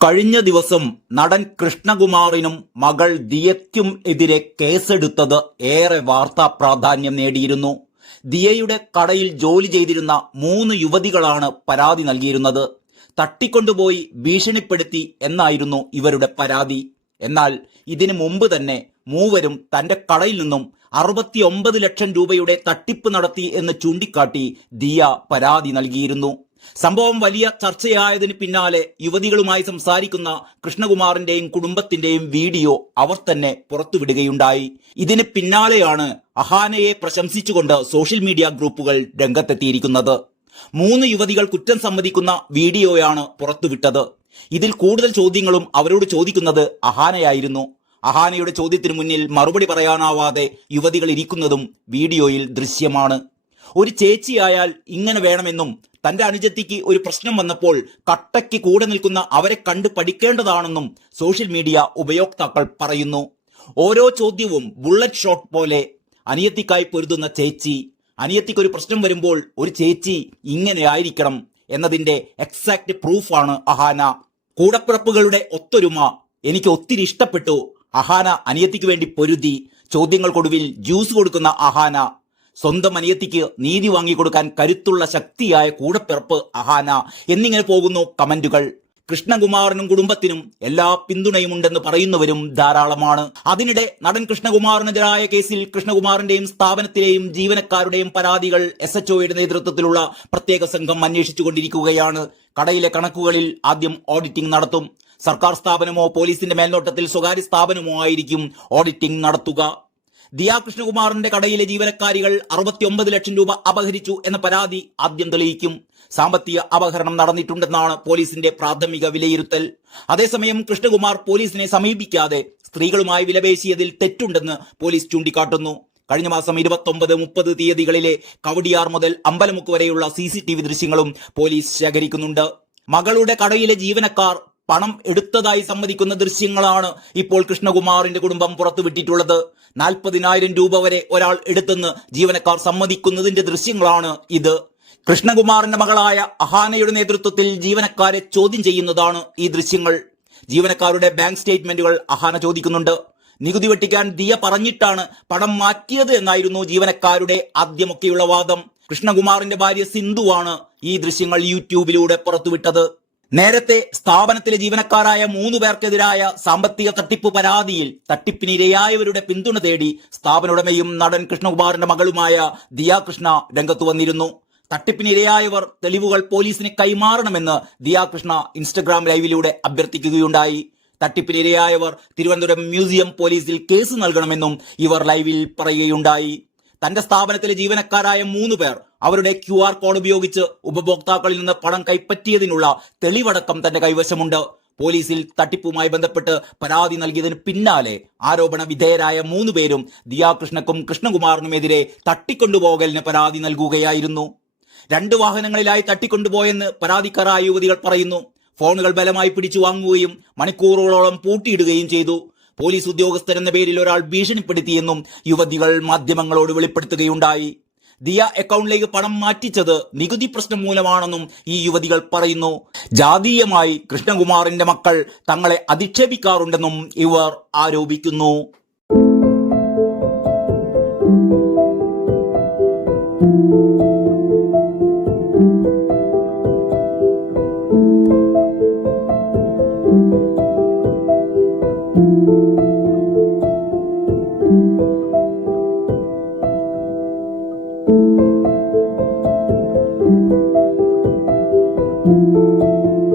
കഴിഞ്ഞ ദിവസം നടൻ കൃഷ്ണകുമാറിനും മകൾ ദിയയ്ക്കും എതിരെ കേസെടുത്തത് ഏറെ വാർത്താ പ്രാധാന്യം നേടിയിരുന്നു. ദിയയുടെ കടയിൽ ജോലി ചെയ്തിരുന്ന 3 യുവതികളാണ് പരാതി നൽകിയിരുന്നത്. തട്ടിക്കൊണ്ടുപോയി ഭീഷണിപ്പെടുത്തി എന്നായിരുന്നു ഇവരുടെ പരാതി. എന്നാൽ ഇതിനു മുമ്പ് തന്നെ മൂവരും തന്റെ കടയിൽ നിന്നും 69 ലക്ഷം രൂപയുടെ തട്ടിപ്പ് നടത്തി എന്ന് ചൂണ്ടിക്കാട്ടി ദിയ പരാതി നൽകിയിരുന്നു. സംഭവം വലിയ ചർച്ചയായതിന് പിന്നാലെ യുവതികളുമായി സംസാരിക്കുന്ന കൃഷ്ണകുമാറിന്റെയും കുടുംബത്തിന്റെയും വീഡിയോ അവർ തന്നെ പുറത്തുവിടുകയുണ്ടായി. ഇതിന് പിന്നാലെയാണ് അഹാനയെ പ്രശംസിച്ചുകൊണ്ട് സോഷ്യൽ മീഡിയ ഗ്രൂപ്പുകൾ രംഗത്തെത്തിയിരിക്കുന്നത്. 3 യുവതികൾ കുറ്റം സമ്മതിക്കുന്ന വീഡിയോയാണ് പുറത്തുവിട്ടത്. ഇതിൽ കൂടുതൽ ചോദ്യങ്ങളും അവരോട് ചോദിക്കുന്നത് അഹാനയായിരുന്നു. അഹാനയുടെ ചോദ്യത്തിനു മുന്നിൽ മറുപടി പറയാനാവാതെ യുവതികൾ ഇരിക്കുന്നതും വീഡിയോയിൽ ദൃശ്യമാണ്. ഒരു ചേച്ചിയായാൽ ഇങ്ങനെ വേണമെന്നും തന്റെ അനുജത്തിക്ക് ഒരു പ്രശ്നം വന്നപ്പോൾ കട്ടയ്ക്ക് കൂടെ നിൽക്കുന്ന അവരെ കണ്ട് പഠിക്കേണ്ടതാണെന്നും സോഷ്യൽ മീഡിയ ഉപയോക്താക്കൾ പറയുന്നു. ഓരോ ചോദ്യവും ബുള്ളറ്റ് ഷോട്ട് പോലെ. അനിയത്തിക്കായി പൊരുതുന്ന ചേച്ചി, അനിയത്തിക്കൊരു പ്രശ്നം വരുമ്പോൾ ഒരു ചേച്ചി ഇങ്ങനെ ആയിരിക്കണം എന്നതിന്റെ എക്സാക്ട് പ്രൂഫാണ് അഹാന. കൂടപ്പിറപ്പുകളുടെ ഒത്തൊരുമ എനിക്ക് ഒത്തിരി ഇഷ്ടപ്പെട്ടു. അഹാന അനിയത്തിക്ക് വേണ്ടി പൊരുതി. ചോദ്യങ്ങൾക്കൊടുവിൽ ജ്യൂസ് കൊടുക്കുന്ന അഹാന. സ്വന്തം അനിയത്തിക്ക് നീതി വാങ്ങിക്കൊടുക്കാൻ കരുത്തുള്ള ശക്തിയായ കൂടപ്പിറപ്പ് അഹാന എന്നിങ്ങനെ പോകുന്നു കമന്റുകൾ. കൃഷ്ണകുമാറിനും കുടുംബത്തിനും എല്ലാ പിന്തുണയുമുണ്ടെന്ന് പറയുന്നവരും ധാരാളമാണ്. അതിനിടെ നടൻ കൃഷ്ണകുമാറിനെതിരായ കേസിൽ കൃഷ്ണകുമാറിന്റെയും സ്ഥാപനത്തിലെയും ജീവനക്കാരുടെയും പരാതികൾ SHOയുടെ നേതൃത്വത്തിലുള്ള പ്രത്യേക സംഘം അന്വേഷിച്ചുകൊണ്ടിരിക്കുകയാണ്. കടയിലെ കണക്കുകളിൽ ആദ്യം ഓഡിറ്റിംഗ് നടത്തും. സർക്കാർ സ്ഥാപനമോ പോലീസിന്റെ മേൽനോട്ടത്തിൽ സ്വകാര്യ സ്ഥാപനമോ ആയിരിക്കും ഓഡിറ്റിംഗ് നടത്തുക. ദിയ കൃഷ്ണകുമാറിന്റെ കടയിലെ ജീവനക്കാരികൾ 69 ലക്ഷം രൂപ അപഹരിച്ചു എന്ന പരാതി ആദ്യം തെളിയിക്കും. സാമ്പത്തിക അപഹരണം നടന്നിട്ടുണ്ടെന്നാണ് പോലീസിന്റെ പ്രാഥമിക വിലയിരുത്തൽ. അതേസമയം കൃഷ്ണകുമാർ പോലീസിനെ സമീപിക്കാതെ സ്ത്രീകളുമായി വിലപേശിയതിൽ തെറ്റുണ്ടെന്ന് പോലീസ് ചൂണ്ടിക്കാട്ടുന്നു. കഴിഞ്ഞ മാസം 29, 30 തീയതികളിലെ കവടിയാർ മുതൽ അമ്പലമുക്ക് വരെയുള്ള CCTV ദൃശ്യങ്ങളും പോലീസ് ശേഖരിക്കുന്നുണ്ട്. മകളുടെ കടയിലെ ജീവനക്കാർ പണം എടുത്തതായി സമ്മതിക്കുന്ന ദൃശ്യങ്ങളാണ് ഇപ്പോൾ കൃഷ്ണകുമാറിന്റെ കുടുംബം പുറത്തുവിട്ടിട്ടുള്ളത്. 40,000 രൂപ വരെ ഒരാൾ എടുത്തെന്ന് ജീവനക്കാർ സമ്മതിക്കുന്നതിന്റെ ദൃശ്യങ്ങളാണ് ഇത്. കൃഷ്ണകുമാറിന്റെ മകളായ അഹാനയുടെ നേതൃത്വത്തിൽ ജീവനക്കാരെ ചോദ്യം ചെയ്യുന്നതാണ് ഈ ദൃശ്യങ്ങൾ. ജീവനക്കാരുടെ ബാങ്ക് സ്റ്റേറ്റ്മെന്റുകൾ അഹാന ചോദിക്കുന്നുണ്ട്. നികുതി വെട്ടിക്കാൻ ദിയ പറഞ്ഞിട്ടാണ് പണം മാറ്റിയത് എന്നായിരുന്നു ജീവനക്കാരുടെ ആദ്യമൊക്കെയുള്ള വാദം. കൃഷ്ണകുമാറിന്റെ ഭാര്യ സിന്ധുവാണ് ഈ ദൃശ്യങ്ങൾ യൂട്യൂബിലൂടെ പുറത്തുവിട്ടത്. നേരത്തെ സ്ഥാപനത്തിലെ ജീവനക്കാരായ 3 പേർക്കെതിരായ സാമ്പത്തിക തട്ടിപ്പ് പരാതിയിൽ തട്ടിപ്പിനിരയായവരുടെ പിന്തുണ തേടി സ്ഥാപനോടമയും നടൻ കൃഷ്ണകുമാറിന്റെ മകളുമായ ദിയ കൃഷ്ണ രംഗത്തു വന്നിരുന്നു. തട്ടിപ്പിനിരയായവർ തെളിവുകൾ പോലീസിന് കൈമാറണമെന്ന് ദിയ കൃഷ്ണ ഇൻസ്റ്റഗ്രാം ലൈവിലൂടെ അഭ്യർത്ഥിക്കുകയുണ്ടായി. തട്ടിപ്പിനിരയായവർ തിരുവനന്തപുരം മ്യൂസിയം പോലീസിൽ കേസ് നൽകണമെന്നും ഇവർ ലൈവിൽ പറയുകയുണ്ടായി. തന്റെ സ്ഥാപനത്തിലെ ജീവനക്കാരായ 3 പേർ അവരുടെ QR കോഡ് ഉപയോഗിച്ച് ഉപഭോക്താക്കളിൽ നിന്ന് പണം കൈപ്പറ്റിയതിനുള്ള തെളിവടക്കം തന്റെ കൈവശമുണ്ട്. പോലീസിൽ തട്ടിപ്പുമായി ബന്ധപ്പെട്ട് പരാതി നൽകിയതിന് പിന്നാലെ ആരോപണ വിധേയരായ 3 പേരും ദിയ കൃഷ്ണക്കും കൃഷ്ണകുമാറിനുമെതിരെ തട്ടിക്കൊണ്ടുപോകലിന് പരാതി നൽകുകയായിരുന്നു. 2 വാഹനങ്ങളിലായി തട്ടിക്കൊണ്ടുപോയെന്ന് പരാതിക്കാരായ യുവതികൾ പറയുന്നു. ഫോണുകൾ ബലമായി പിടിച്ചു വാങ്ങുകയും മണിക്കൂറുകളോളം പൂട്ടിയിടുകയും ചെയ്തു. പോലീസ് ഉദ്യോഗസ്ഥരെന്ന പേരിൽ ഒരാൾ ഭീഷണിപ്പെടുത്തിയെന്നും യുവതികൾ മാധ്യമങ്ങളോട് വെളിപ്പെടുത്തുകയുണ്ടായി. ദിയ അക്കൗണ്ടിലേക്ക് പണം മാറ്റിച്ചത് നികുതി പ്രശ്നം മൂലമാണെന്നും ഈ യുവതികൾ പറയുന്നു. ജാതീയമായി കൃഷ്ണകുമാറിന്റെ മക്കൾ തങ്ങളെ അധിക്ഷേപിക്കാറുണ്ടെന്നും ഇവർ ആരോപിക്കുന്നു.